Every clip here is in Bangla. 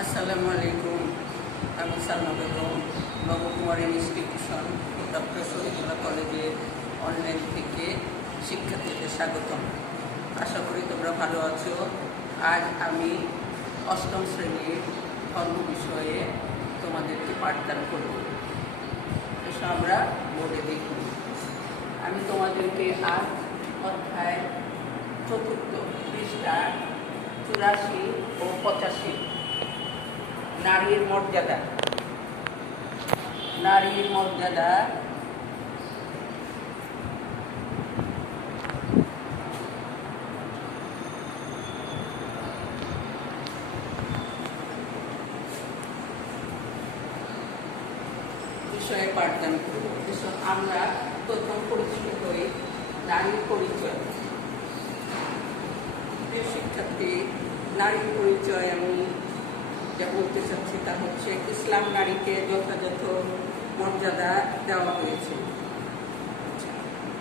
আসসালামু আলাইকুম। আমি সালমা বেগম, নবকুমার ইনস্টিটিউশন, ডক্টর শহীদুল্লাহ কলেজের অনলাইন থেকে শিক্ষার্থীদের স্বাগতম। আশা করি তোমরা ভালো আছো। আজ আমি অষ্টম শ্রেণির ধর্ম বিষয়ে তোমাদেরকে পাঠদান করব। আমরা বোর্ডে দেখি। আমি তোমাদেরকে আজ অধ্যায় চতুর্থ পৃষ্ঠা চুরাশি ও পঁচাশি নারীর মর্যাদা। নারীর মর্যাদা। বিষয়ে পাঠদান করব। আমরা প্রথম পরিচিত হই, নারীর পরিচয়। প্রিয় শিক্ষার্থী, নারীর পরিচয় আমি যা বলতে চাচ্ছি তা হচ্ছে, ইসলাম নারীকে যথাযথ মর্যাদা দেওয়া হয়েছে।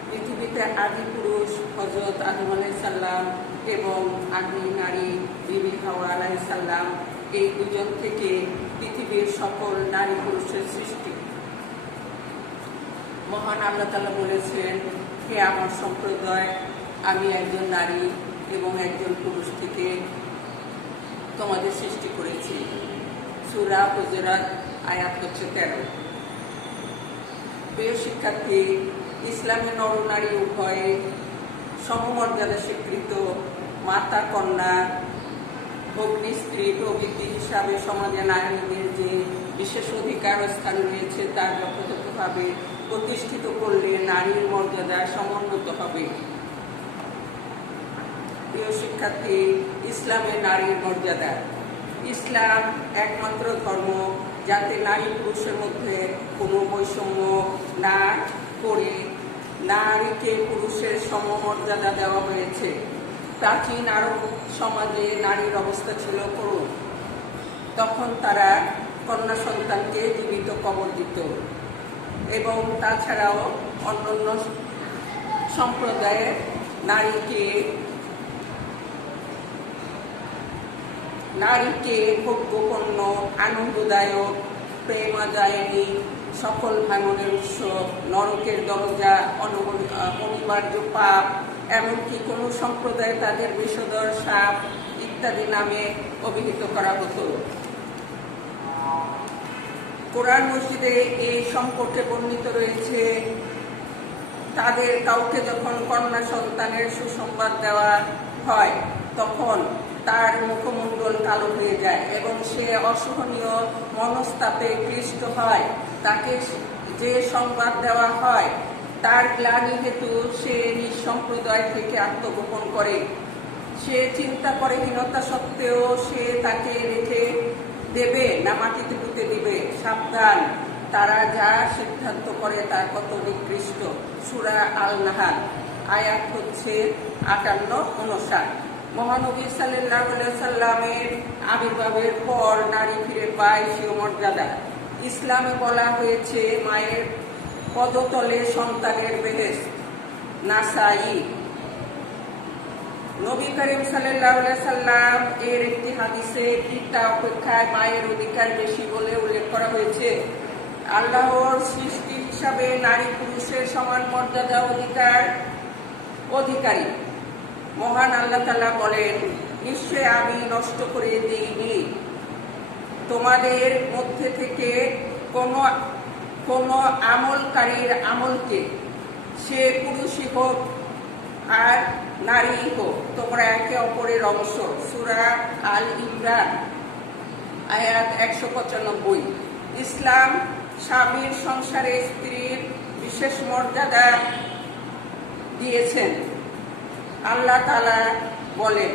পৃথিবীতে আদি পুরুষ হজরত আদম আলাইসাল্লাম এবং আদি নারী বিবি হাওয়া আলাইসাল্লাম এই দুজন থেকে পৃথিবীর সকল নারী পুরুষের সৃষ্টি। মহান আল্লাহ তালা বলেছেন, হে আমার সম্প্রদায়, আমি একজন নারী এবং একজন পুরুষ থেকে তোমাদের সৃষ্টি করেছি। সুরা হুজরাত আয়াত হচ্ছে তেরো। প্রিয় শিক্ষার্থী, ইসলামে নরনারী উভয়ে সমমর্যাদা স্বীকৃত, মাতা কন্যা, অগ্নি স্ত্রী প্রভৃতি হিসাবে সমাজে নারীদের যে বিশেষ অধিকার স্থান রয়েছে, তার যথাযথভাবে প্রতিষ্ঠিত করলে নারীর মর্যাদা সমুন্নত হবে। প্রিয় শিক্ষার্থী ইসলামের নারীর মর্যাদা। ইসলাম একমাত্র ধর্ম যাতে নারী পুরুষের মধ্যে কোনো বৈষম্য না করে, নারীকে পুরুষের সমমর্যাদা দেওয়া হয়েছে। প্রাচীন আরব সমাজে নারীর অবস্থা ছিল করুণ। তখন তারা কন্যা সন্তানকে জীবিত কবর দিত এবং তাছাড়াও অন্যান্য সম্প্রদায়ের নারীকে নারীকে ভোগ্যপণ্য, আনন্দদায়ক, প্রেমাদায়নী সকল ভাঙনের উৎস, নরকের দরজা অনব- অনিবার্য পাপ, এমনকি কোনো সম্প্রদায়ে তাদের বিষধর সাপ ইত্যাদি নামে অভিহিত করা হতো। কোরআন মসজিদে এই সম্পর্কে বর্ণিত রয়েছে, তাদের কাউকে যখন কন্যা সন্তানের সুসংবাদ দেওয়া হয়, তখন তার মুখমণ্ডল কালো হয়ে যায় এবং সে অসহনীয় মনস্তাপে ক্লিষ্ট হয়। তাকে যে সংবাদ দেওয়া হয়, তার গ্লানি হেতু সে নিজ সম্প্রদায় থেকে আত্মগোপন করে। সে চিন্তা করে হীনতা সত্ত্বেও সে তাকে রেখে দেবে না মাটিতে পুঁতে দিবে। সাবধান, তারা যা সিদ্ধান্ত করে তা কত নিকৃষ্ট। সুরা আল নাহার আয়াত হচ্ছে আটান্ন উনষাট মহানবী সাল্লাহ সাল্লামের আবির্ভাবের পর নারী ফিরে পায় সে মর্যাদা। ইসলামে বলা হয়েছে মায়ের পদতলে সন্তানের বেহেস নাসাই। নবী করিম সাল্লাহ সাল্লাম এর একটি হাদিসে পিতা অপেক্ষায় মায়ের অধিকার বেশি বলে উল্লেখ করা হয়েছে। আল্লাহর সৃষ্টি হিসাবে নারী পুরুষের সমান মর্যাদা, অধিকার, অধিকারী। মহান আল্লাহ তালা বলেন, নিশ্চয় আমি নষ্ট করে দিইনি। তোমাদের মধ্যে থেকে কোনো কোনো আমলকারীর আমলকে সে পুরুষই হোক আর নারী হোক, তোমরা একে অপরের অংশ। সুরা আল ইমরান, আয়াত একশো পঁচানব্বই। ইসলাম স্বামীর সংসারে স্ত্রীর বিশেষ মর্যাদা দিয়েছেন। আল্লাহ তালা বলেন,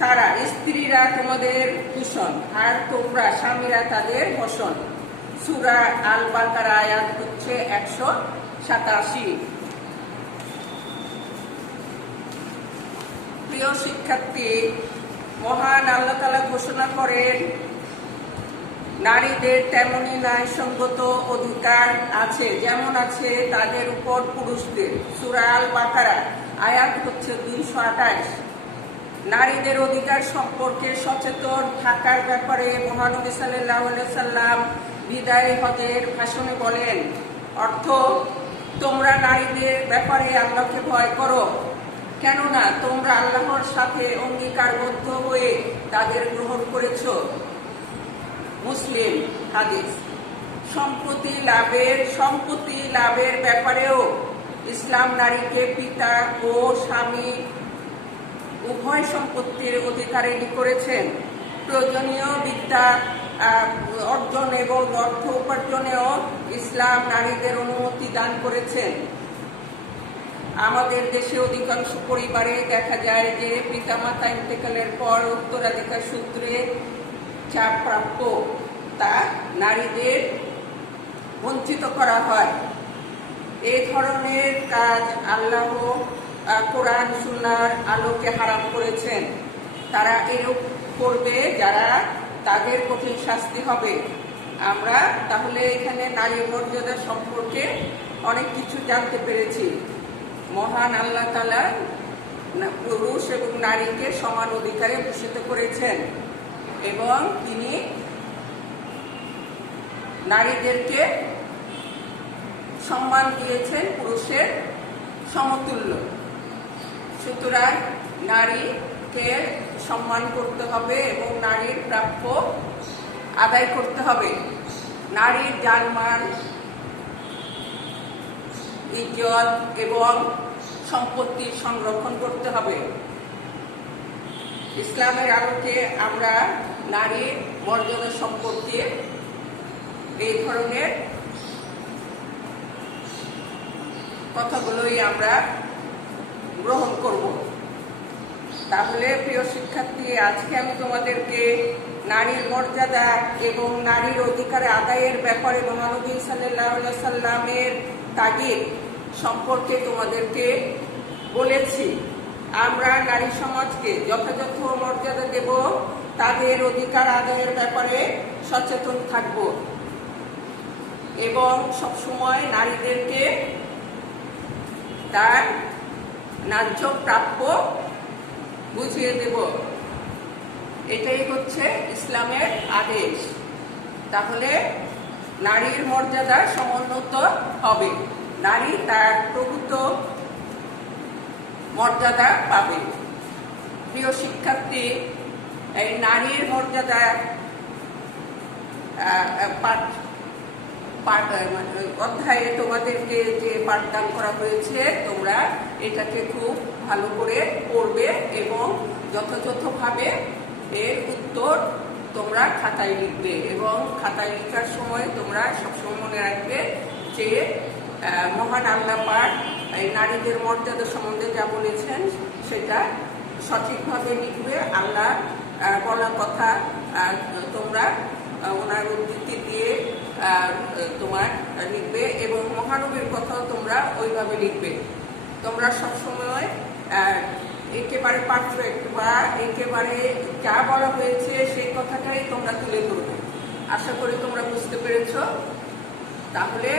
তারা স্ত্রীরা তোমাদের দূষণ আর তোমরা স্বামীরা তাদের বসন সুরা আল বাকার আয়াত হচ্ছে একশো সাতাশি। প্রিয় শিক্ষার্থী, মহান আল্লাহ তালা ঘোষণা করেন, নারীদের তেমনই ন্যায়সঙ্গত অধিকার আছে, যেমন আছে তাদের উপর পুরুষদের। সুরাল বাকারা আয়াত হচ্ছে দুইশো আঠাশ। নারীদের অধিকার সম্পর্কে সচেতন থাকার ব্যাপারে মহানবী সাল্লাহ সাল্লাম বিদায় হজের ভাষণে বলেন, অর্থ, তোমরা নারীদের ব্যাপারে আল্লাহকে ভয় করো, কেননা তোমরা আল্লাহর সাথে অঙ্গীকারবদ্ধ হয়ে তাদের গ্রহণ করেছ। মুসলিম হাদিস, সম্পত্তি লাভের সম্পত্তি লাভের ব্যাপারেও ইসলাম নারীকে পিতা ও স্বামী উভয় সম্পত্তির অধিকারিণী করেছেন। প্রয়োজনীয় বিদ্যা অর্জন এবং অর্থ উপার্জনেও ইসলাম নারীদের অনুমতি দান করেছেন। আমাদের দেশে অধিকাংশ পরিবারে দেখা যায় যে পিতামাতা ইন্তেকালের পর উত্তরাধিকার সূত্রে চাপ প্রাপ্য তা নারীদের বঞ্চিত করা হয়। এই ধরনের কাজ আল্লাহ কোরআন সুন্নার আলোকে হারাম করেছেন। তারা এরূপ করবে যারা তাদের কঠিন শাস্তি হবে। আমরা তাহলে এখানে নারী মর্যাদা সম্পর্কে অনেক কিছু জানতে পেরেছি। মহান আল্লাহ তালা পুরুষ এবং নারীকে সমান অধিকারে ভূষিত করেছেন এবং তিনি নারীদেরকে সম্মান দিয়েছেন পুরুষের সমতুল্য। সুতরাং নারীকে সম্মান করতে হবে এবং নারীর প্রাপ্য আদায় করতে হবে। নারীর জানমান, ইজ্জত এবং সম্পত্তি সংরক্ষণ করতে হবে। ইসলামের আলোকে আমরা নারীর মর্যাদা সম্পর্কে এই ধরনের কথাগুলোই আমরা গ্রহণ করব। তাহলে প্রিয় শিক্ষার্থী, আজকে আমি তোমাদেরকে নারীর মর্যাদা এবং নারীর অধিকার আদায়ের ব্যাপারে মহানবী সাল্লাহ সাল্লামের তাগিদ সম্পর্কে তোমাদেরকে বলেছি। আমরা নারী সমাজকে যথাযথ মর্যাদা দেব, তাদের অধিকার আদায়ের ব্যাপারে সচেতন থাকব এবং সবসময় নারীদেরকে তার ন্যায্য প্রাপ্য বুঝিয়ে দেব। এটাই হচ্ছে ইসলামের আদেশ। তাহলে নারীর মর্যাদা সমুন্নত হবে। নারী তার প্রভূত মর্যাদা পাবে। প্রিয় শিক্ষার্থী, এই নারীর মর্যাদা পাঠ অধ্যায়ে তোমাদেরকে যে পাঠদান করা হয়েছে, তোমরা এটাকে খুব ভালো করে পড়বে এবং যথাযথভাবে এর উত্তর তোমরা খাতায় লিখবে এবং খাতায় লেখার সময় তোমরা সবসময় মনে রাখবে যে মহান আল্লাহ পাঠ, এই নারীদের মর্যাদা সম্বন্ধে যা বলেছেন, সেটা সঠিকভাবে লিখবে। আল্লাহ বলা কথা তোমরা ওনার উদ্ধৃতি দিয়ে তোমার লিখবে এবং মহানবীর কথাও তোমরা ওইভাবে লিখবে। তোমরা সবসময় একেবারে পারফেক্ট বা একেবারে যা বলা হয়েছে সেই কথাটাই তোমরা তুলে ধরবে। আশা করি তোমরা বুঝতে পেরেছ। তাহলে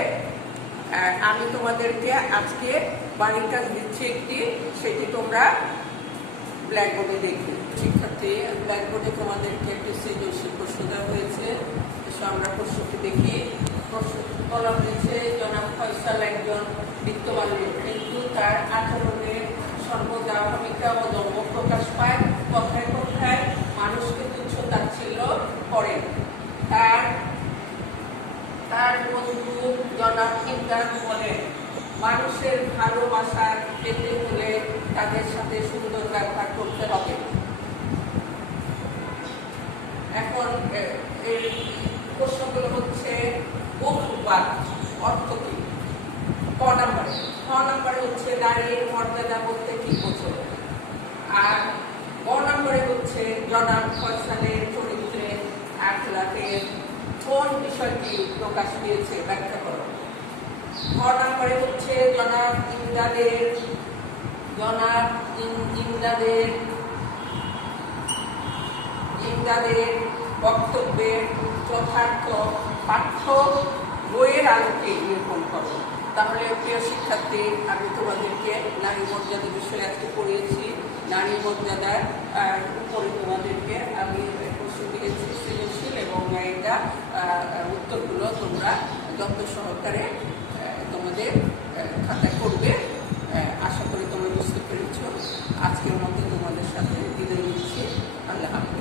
আমি তোমাদেরকে আজকে বাড়ির কাজ দিচ্ছি একটি, সেটি তোমরা ব্ল্যাকবোর্ডে দেখবে। শিক্ষার্থী প্রশ্ন দেওয়া হয়েছে। এসব আমরা প্রশ্নটি দেখি। বলা হয়েছে, জনাব একজন বিত্তবান লোক, কিন্তু তার আচরণের সর্বদা ভূমিকা ও ধর্ম প্রকাশ পায়। কথায় মানুষকে তুচ্ছ তাচ্ছিল্য করেন তার তার বন্ধু জনাব ইমরান বলেন মানুষের ভালোবাসা পেতে হলে তাদের সাথে সুন্দর ব্যবহার করতে হবে এখন এ- এই প্রশ্নগুলো হচ্ছে অর্থ কি? ক নম্বরে। ক নম্বরে হচ্ছে নারীর মর্যাদা বলতে কি বোঝো? আর ক নম্বরে হচ্ছে জনাব ফয়সালের চরিত্রে আখলাকের কোন বিষয়টি প্রকাশ পেয়েছে ব্যাখ্যা করো। খ নম্বরে হচ্ছে জনাব ইমদাদের, জনাব ইম- ইমদাদের ইমদাদের বক্তব্যের যথার্থ পাঠ্য বইয়ের আলোকে নিরূপণ করো। তাহলে, প্রিয় শিক্ষার্থী, আমি তোমাদেরকে নারী মর্যাদা বিষয়ে আজকে পড়িয়েছি। নারী মর্যাদার উপরে তোমাদেরকে আমি প্রশ্ন দিয়েছি, সৃজনশীল এবং এটা উত্তরগুলো তোমরা যত্ন সহকারে তোমাদের খাতায় করবে। আশা করি তোমরা বুঝতে পেরেছ। আজকের মতো তোমাদের সাথে বিদায় নিচ্ছি। আল্লাহ হাফিজ।